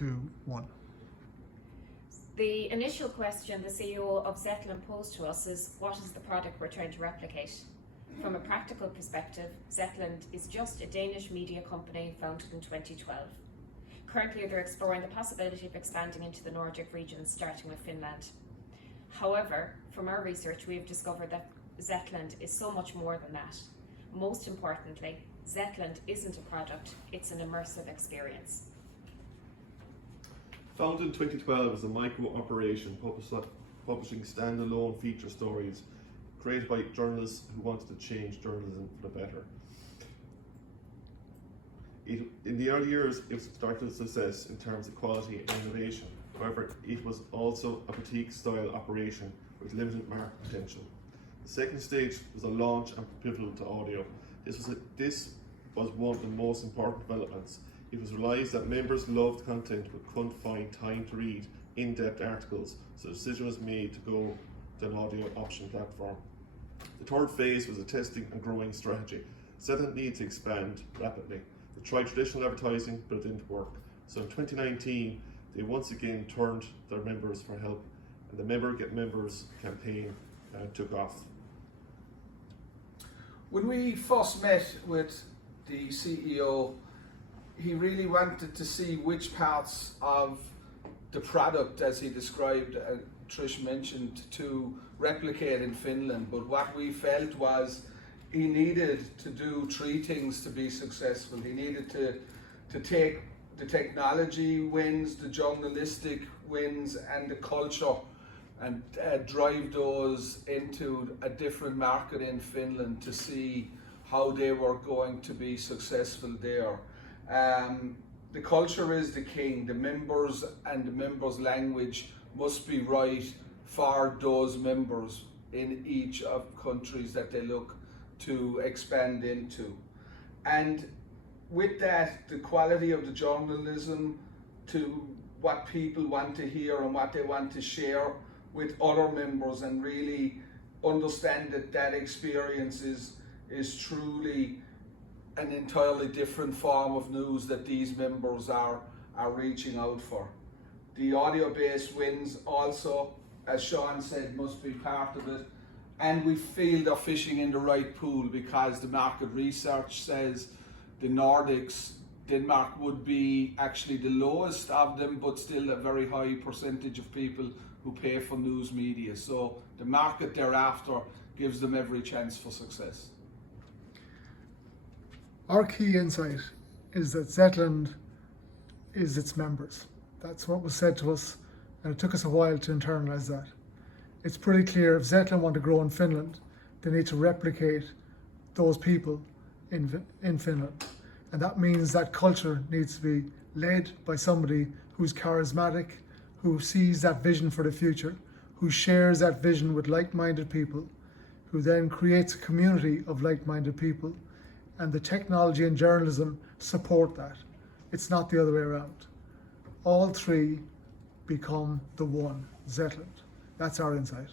2, 1. The initial question the CEO of Zetland posed to us is, what is the product we're trying to replicate? From a practical perspective, Zetland is just a Danish media company founded in 2012. Currently, they're exploring the possibility of expanding into the Nordic region, starting with Finland. However, from our research, we have discovered that Zetland is so much more than that. Most importantly, Zetland isn't a product, it's an immersive experience. Founded in 2012 as a micro-operation publishing standalone feature stories created by journalists who wanted to change journalism for the better. In the early years, it started a success in terms of quality and innovation. However, it was also a boutique-style operation with limited market potential. The second stage was a launch and pivotal to audio. This was one of the most important developments. It was realised that members loved content but couldn't find time to read in-depth articles, so the decision was made to go to an audio option platform. The third phase was a testing and growing strategy. Zetland needed to expand rapidly. They tried traditional advertising, but it didn't work. So in 2019, they once again turned to their members for help, and the Member Get Members campaign took off. When we first met with the CEO, he really wanted to see which parts of the product, as he described, Trish mentioned, to replicate in Finland. But what we felt was he needed to do three things to be successful. He needed to take the technology wins, the journalistic wins, and the culture, and drive those into a different market in Finland to see how they were going to be successful there. The culture is the king. The members and the members' language must be right for those members in each of countries that they look to expand into. And with that, the quality of the journalism to what people want to hear and what they want to share with other members, and really understand that that experience is truly an entirely different form of news that these members are reaching out for. The audio-based wins also, as Sean said, must be part of it. And we feel they're fishing in the right pool, because the market research says the Nordics, Denmark would be actually the lowest of them, but still a very high percentage of people who pay for news media. So the market thereafter gives them every chance for success. Our key insight is that Zetland is its members. That's what was said to us, and it took us a while to internalise that. It's pretty clear if Zetland want to grow in Finland, they need to replicate those people in Finland. And that means that culture needs to be led by somebody who's charismatic, who sees that vision for the future, who shares that vision with like-minded people, who then creates a community of like-minded people, and the technology and journalism support that. It's not the other way around. All three become the one, Zetland. That's our insight.